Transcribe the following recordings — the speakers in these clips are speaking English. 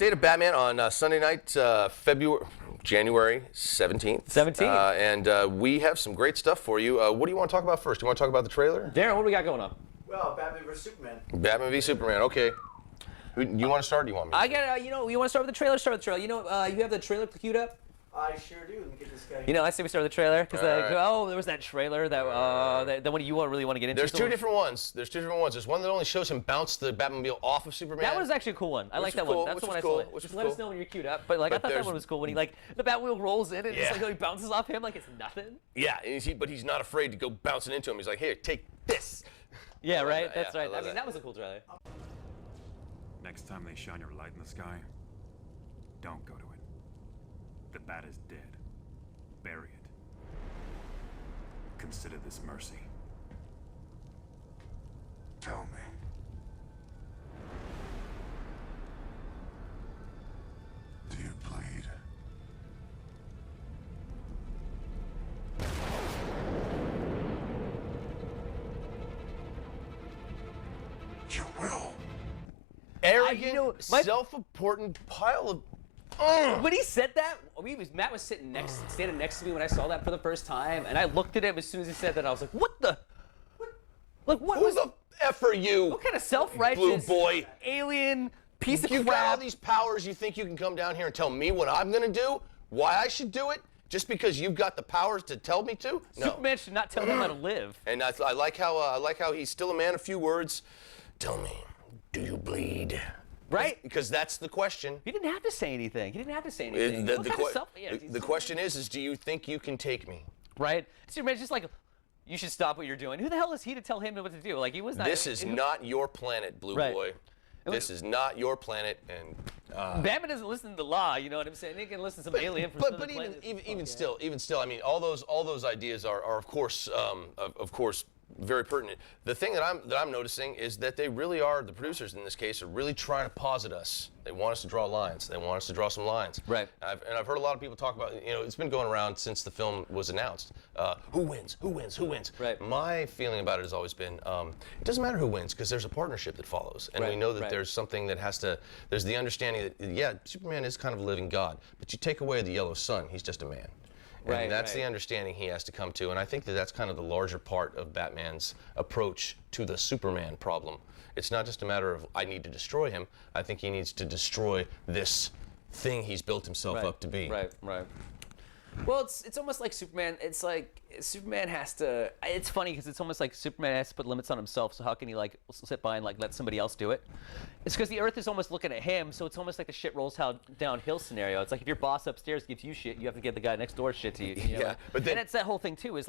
State of Batman on Sunday night, January 17th. 17th. And we have some great stuff for you. What do you want to talk about first? Do you want to talk about the trailer? Darren, what do we got going on? Well, Batman vs. Superman. Batman v Superman. Okay. Do you want to start? Or do you want me? I got. You want to start with the trailer? Start with the trailer. You have the trailer queued up. I sure do. Let me get this guy. I say we start with the trailer because Right. there was that trailer that that one you really want to get into. There's two different ones. There's one that only shows him bounce the Batmobile off of Superman. That was actually a cool one. I like that cool, one. That's the one I cool, saw. which Just is let us cool. know when you're queued up. But I thought that one was cool when he the Batwheel rolls in and Yeah. just he bounces off him like it's nothing. Yeah, and but he's not afraid to go bouncing into him. He's like, here, take this. Yeah, right. that. That's Yeah, I right. love I mean, that. that was a cool trailer. Next time they shine your light in the sky, don't go to it. The bat is dead. Bury it. Consider this mercy. Tell me. Do you bleed? You will. Arrogant, self-important pile of. When he said that, Matt was standing next to me when I saw that for the first time, and I looked at him as soon as he said that. I was like, "What the? What Who was the F are you? What kind of self-righteous Blue boy. alien piece of You got all crap?" these powers. You think you can come down here and tell me what I'm gonna do? Why I should do it? Just because you've got the powers to tell me to? No. Superman should not tell him how to live. And I like how he's still a man of few words. Tell me, do you bleed? Right? Because that's the question. He didn't have to say anything. What kind of self- The question is do you think you can take me? right? Superman's just like, you should stop what you're doing. Who the hell is he to tell him what to do? Like, he was not. This is not your planet, Blue Right. Boy. This is not your planet, and Batman doesn't listen to the law. You know what I'm saying? He can listen to some alien from but even still, I mean, all those ideas are of course very pertinent. The thing that I'm noticing is that they really are, the producers in this case are really trying to posit us. They want us to draw lines. They want us to draw some lines. Right. And I've heard a lot of people talk about, it's been going around since the film was announced. Who wins? Who wins? Who wins? Right. My feeling about it has always been, it doesn't matter who wins because there's a partnership that follows, and we know that there's something that there's the understanding that Superman is kind of a living god, but you take away the yellow sun, he's just a man. And that's the understanding he has to come to. And I think that that's kind of the larger part of Batman's approach to the Superman problem. It's not just a matter of, I need to destroy him. I think he needs to destroy this thing he's built himself up to be. Right. Well, it's almost like Superman. It's like Superman has to. It's funny because it's almost like Superman has to put limits on himself. So how can he sit by and let somebody else do it? It's because the Earth is almost looking at him. So it's almost like the shit rolls downhill scenario. It's like if your boss upstairs gives you shit, you have to give the guy next door shit to you. Yeah, but then, and that's the whole thing too.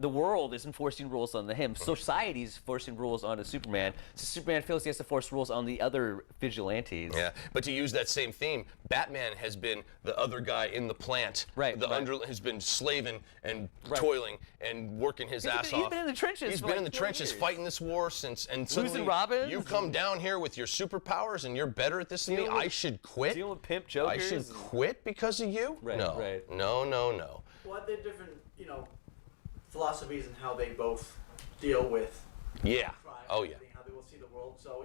The world is enforcing rules on him. Society's forcing rules onto Superman. So Superman feels he has to force rules on the other vigilantes. Yeah, but to use that same theme, Batman has been the other guy in the plant. Has been slaving and toiling and working his ass off. He's been in the trenches. He's for been like in the 4 trenches years. fighting this war since. And suddenly Robin. you come down here with your superpowers and you're better at this than me. I should quit. Dealing with pimp jokers. I should quit because of you? Right, no. right. No. Well, they're different, philosophies and how they both deal with Yeah. crime. Oh, yeah. How they will see the world. So,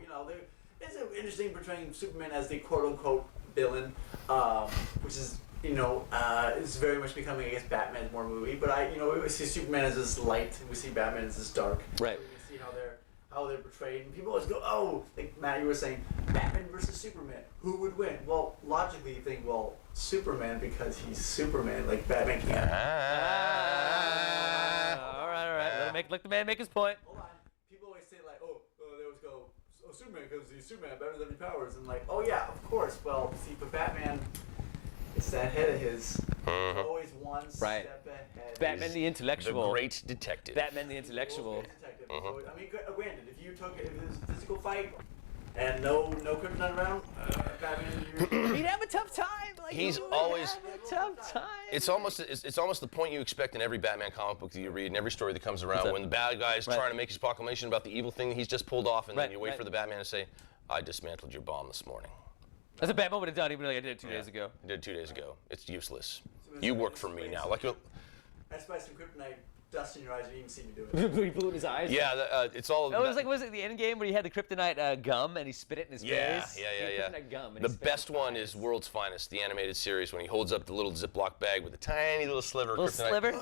it's interesting portraying Superman as the quote-unquote villain, which is, is very much becoming, I guess, Batman's more movie. But we see Superman as this light, and we see Batman as this dark. Right. So we can see how they're portrayed. And people always go, oh, like Matt, you were saying, Batman versus Superman. Who would win? Well, logically you think, well, Superman because he's Superman. Like Batman can't. All right. Let the man make his point. Hold on. People always say like, they always go, Superman because he's Superman, Batman doesn't have any powers, and like, oh yeah, of course. Well, see, but Batman, it's that head of his. Always one step ahead. Batman the intellectual. The great detective. Batman the intellectual. Detective. So, I mean, granted, if it was a physical fight and no kryptonite around, Batman, He'd have a tough time. Like, He's he would always- have a tough time. It's almost the point you expect in every Batman comic book that you read and every story that comes around when the bad guy is trying to make his proclamation about the evil thing that he's just pulled off, and then you wait for the Batman to say, I dismantled your bomb this morning. That's a Batman would have done, even though I did it 2 days ago. I did 2 days ago. It's useless. You work for me now. I spiced some kryptonite dust in your eyes. You didn't even see me do it. He blew in his eyes. Yeah, it's all. Oh, was it the end game where he had the kryptonite gum and he spit it in his Yeah, face? yeah. Kryptonite gum and The he spit it best in his one eyes. is World's Finest, the animated series, when he holds up the little Ziploc bag with a tiny little sliver of Little kryptonite. sliver?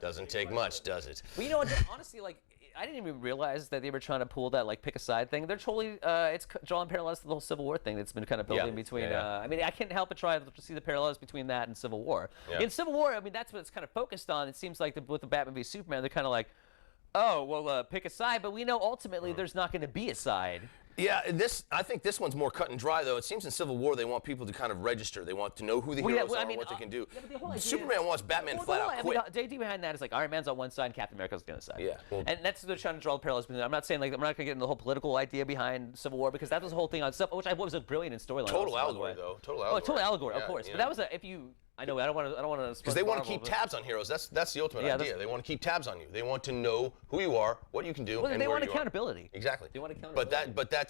Doesn't take much, does it? Well, you know what? Honestly, like, I didn't even realize that they were trying to pull that like pick a side thing. They're totally it's drawing parallels to the whole Civil War thing that's been kind of building between. Yeah. I mean, I can't help but try to see the parallels between that and Civil War. Yeah. In Civil War, I mean, that's what it's kind of focused on. It seems like with the Batman v Superman, they're kind of like, oh, well, pick a side, but we know ultimately there's not going to be a side. Yeah, I think this one's more cut and dry, though. It seems in Civil War they want people to kind of register. They want to know who the heroes are and what they can do. Yeah, but the whole idea Superman wants Batman well, flat the whole- out I quit. mean, the idea behind that is like Iron Man's on one side and Captain America's on the other side. Yeah, well- and that's they're trying to draw the parallels between. I'm not saying like I'm not going to get into the whole political idea behind Civil War because that was the whole thing on stuff, which was a brilliant storyline. Total also, by the way. allegory, though. Total Oh, allegory. total allegory, of Yeah, course. you But know. that was if you. I know. I don't want to. Because they want to keep tabs on heroes. That's the ultimate Yeah, idea. They want to keep tabs on you. They want to know who you are, what you can do, Well, and they where want you are. accountability. Exactly. They want accountability. But that's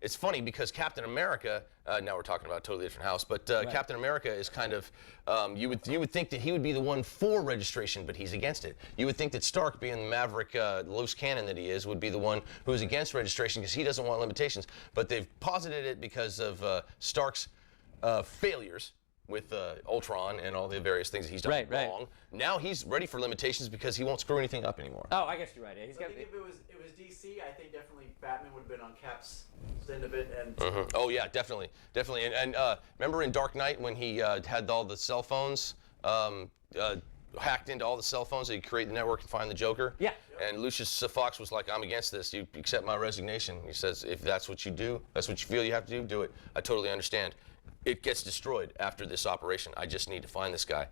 it's funny because Captain America. Now we're talking about a totally different house. But Captain America is kind of you would think that he would be the one for registration, but he's against it. You would think that Stark, being the maverick loose cannon that he is, would be the one who is against registration because he doesn't want limitations. But they've posited it because of Stark's failures with Ultron and all the various things that he's done wrong. Now he's ready for limitations because he won't screw anything up anymore. Oh, I guess you're right. Yeah, he's So I got. think if it was DC, I think definitely Batman would have been on Cap's end of it, and Oh yeah, definitely. And remember in Dark Knight when he had all the cell phones hacked into all the cell phones so he could create the network and find the Joker? Yeah. And Lucius Fox was like, I'm against this. You accept my resignation. He says, if that's what you do, that's what you feel you have to do it. I totally understand. It gets destroyed after this operation. I just need to find this guy.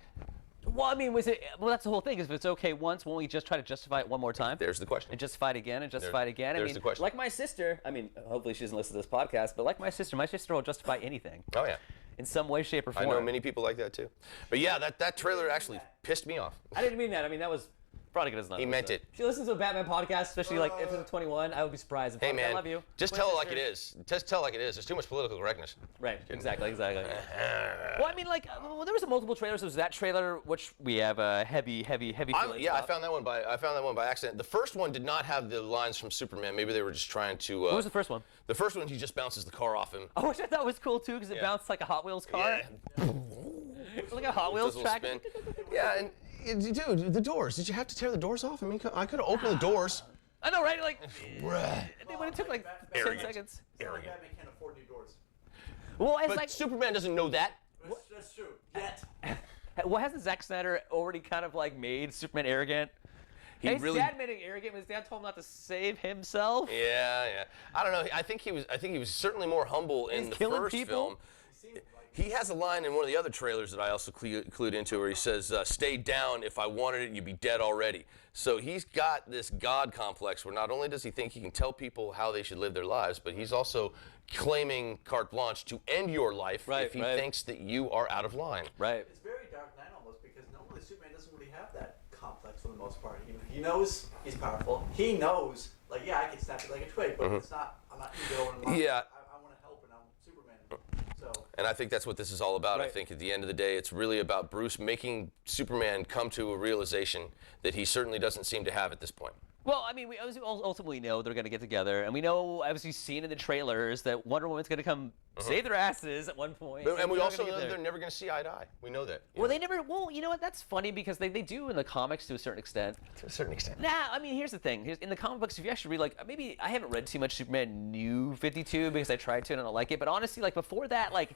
Well, I mean, well, that's the whole thing. Is if it's okay once, won't we just try to justify it one more time? There's the question. And justify it again and justify it again. I there's mean, the question. like my sister. I mean, hopefully she doesn't listen to this podcast, but like my sister will justify anything. Oh yeah. In some way, shape, or I form. know many people like that too. But yeah, that trailer actually pissed me off. I didn't mean that. I mean, that was Veronica does not. He meant it. If she listens to a Batman podcast, especially like episode 21, I would be surprised. Hey Veronica, man, I love you. just My tell it like it sister. is. Just tell it like it is. There's too much political correctness. Right. Exactly. Well, I mean, like, well, there was multiple trailers. There was that trailer, which we have heavy feelings I about. found that one by accident. The first one did not have the lines from Superman. Maybe they were just trying to. What was the first one? The first one, he just bounces the car off him. Oh, which I thought was cool too, because it bounced like a Hot Wheels car. Yeah. It's like a Hot Wheels Does a little track. spin. Yeah, and dude, the doors. Did you have to tear the doors off? I mean, I could have opened the doors. I know, right? Like, Bruh. and then when it took like 10 Arrogant. seconds. Arrogant. Batman can't afford new doors. Well, it's But like, Superman doesn't know that. That's true. Yet. well, hasn't Zack Snyder already kind of like made Superman arrogant? His dad made him arrogant, but his dad told him not to save himself. Yeah. I don't know. I think he was certainly more humble in He's the killing first people? film. He has a line in one of the other trailers that I also clued into where he says, stay down, if I wanted it, you'd be dead already. So he's got this God complex where not only does he think he can tell people how they should live their lives, but he's also claiming carte blanche to end your life if he thinks that you are out of line. Right. It's very Dark Knight almost because normally Superman doesn't really have that complex for the most part. He knows he's powerful. He knows, like, yeah, I can snap it like a twig, but it's not. I'm not ego and I'm not, Yeah. I want to help and I'm Superman. So. And I think that's what this is all about. I think at the end of the day, it's really about Bruce making Superman come to a realization that he certainly doesn't seem to have at this point. Well, I mean, we ultimately know they're going to get together, and we know, obviously, seen in the trailers that Wonder Woman's going to come save their asses at one point. And we they're also gonna know get that there. they're never going to see eye to eye. We know that. Well, they never. Well, you know what? That's funny because they do in the comics to a certain extent. To a certain extent. Nah, I mean, here's the thing. In the comic books, if you actually read, like, maybe I haven't read too much Superman New 52 because I tried to and I don't like it. But honestly, like, before that, like,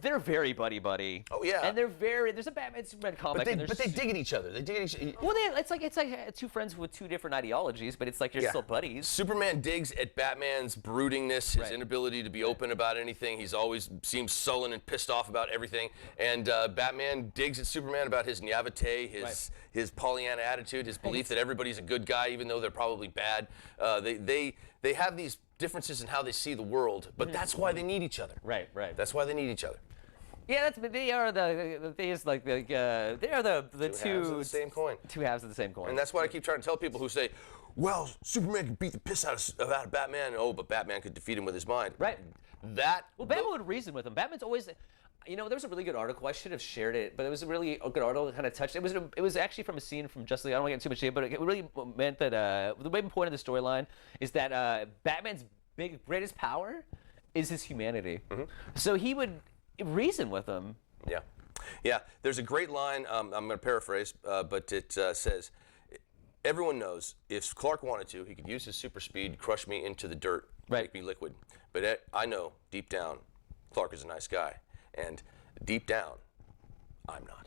they're very buddy-buddy. Oh, yeah. And there's a Batman Superman comic. But they dig at each other. They dig at each other. Well, it's like two friends with two different ideologies, but it's like they're still buddies. Superman digs at Batman's broodingness, his inability to be open about anything. He's always seems sullen and pissed off about everything. And Batman digs at Superman about his naivete, his Pollyanna attitude, his belief that everybody's a good guy even though they're probably bad. They have these differences in how they see the world, but that's why they need each other. Right. That's why they need each other. Yeah, they are the things like they are the Two halves of the same coin. Two halves of the same coin. And that's what I keep trying to tell people who say, well, Superman could beat the piss out of Batman. Oh, but Batman could defeat him with his mind. Right. That. Well, Batman would reason with him. Batman's always, You know, there was a really good article. I should have shared it, but it was a really good article that kind of touched. It was actually from a scene from Justice League. I don't want to get into too much detail, but it really meant that the main point of the storyline is that Batman's greatest power is his humanity. So he would reason with him. Yeah. Yeah, there's a great line, I'm going to paraphrase, but it says, everyone knows if Clark wanted to, he could use his super speed, crush me into the dirt, make me liquid. But I know, deep down, Clark is a nice guy. And deep down, I'm not.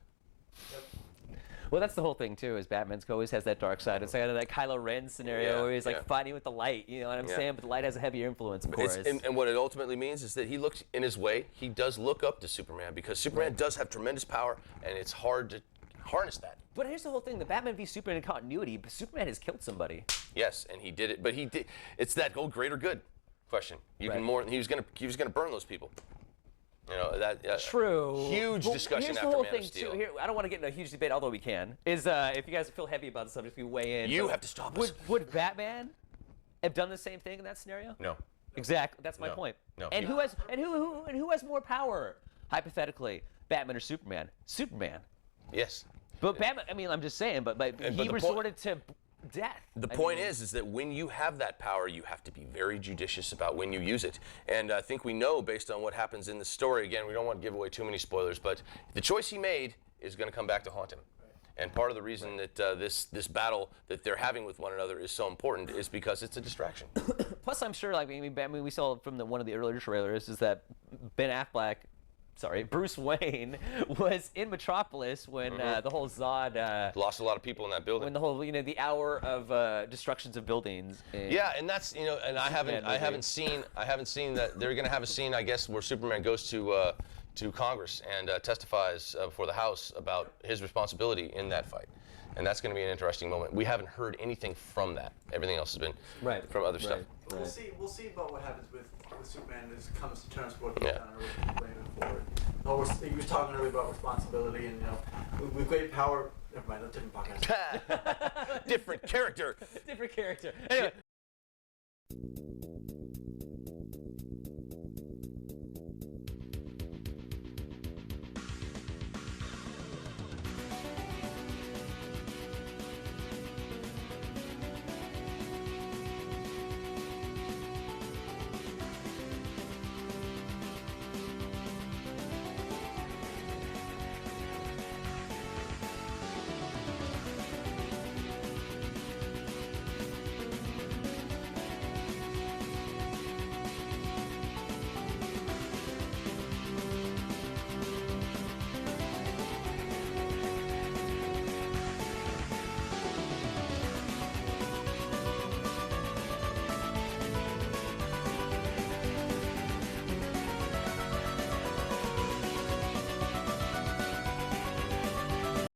Well, that's the whole thing, too, is Batman's always has that dark side. It's kind of that Kylo Ren scenario where he's like fighting with the light, you know what I'm saying? But the light has a heavier influence, of course. And what it ultimately means is that he looks, in his way, he does look up to Superman because Superman does have tremendous power, and it's hard to harness that. But here's the whole thing: the Batman v Superman in continuity, but Superman has killed somebody. Yes, and he did it, but he did. It's that whole greater good question. You can more. He was gonna burn those people. You know that. True. Huge discussion here's after the whole Man thing of Steel. too. Here, I don't want to get in a huge debate, although we can. Is if you guys feel heavy about the subject, we weigh in. You have to stop us. Would Batman have done the same thing in that scenario? No. Exactly. That's my point. No. And who has more power? Hypothetically, Batman or Superman? Superman. Yes. But Batman. I mean, I'm just saying. But he resorted to death. The point is that when you have that power, you have to be very judicious about when you use it. And I think we know, based on what happens in the story, again, we don't want to give away too many spoilers, but the choice he made is going to come back to haunt him. And part of the reason that this battle that they're having with one another is so important is because it's a distraction. Plus, I'm sure, like Batman, we saw from one of the earlier trailers, is that Bruce Wayne was in Metropolis when the whole Zod Lost a lot of people in that building. when the whole the hour of destructions of buildings. Yeah, and that's and I haven't seen that they're going to have a scene, I guess, where Superman goes to Congress and testifies before the House about his responsibility in that fight. And that's going to be an interesting moment. We haven't heard anything from that. Everything else has been from other stuff. We'll see about what happens with Superman as it comes to terms with what he's done or moving forward. He was talking earlier about responsibility and with great power. Never mind, that's a different podcast. Different character. Different character. Anyway.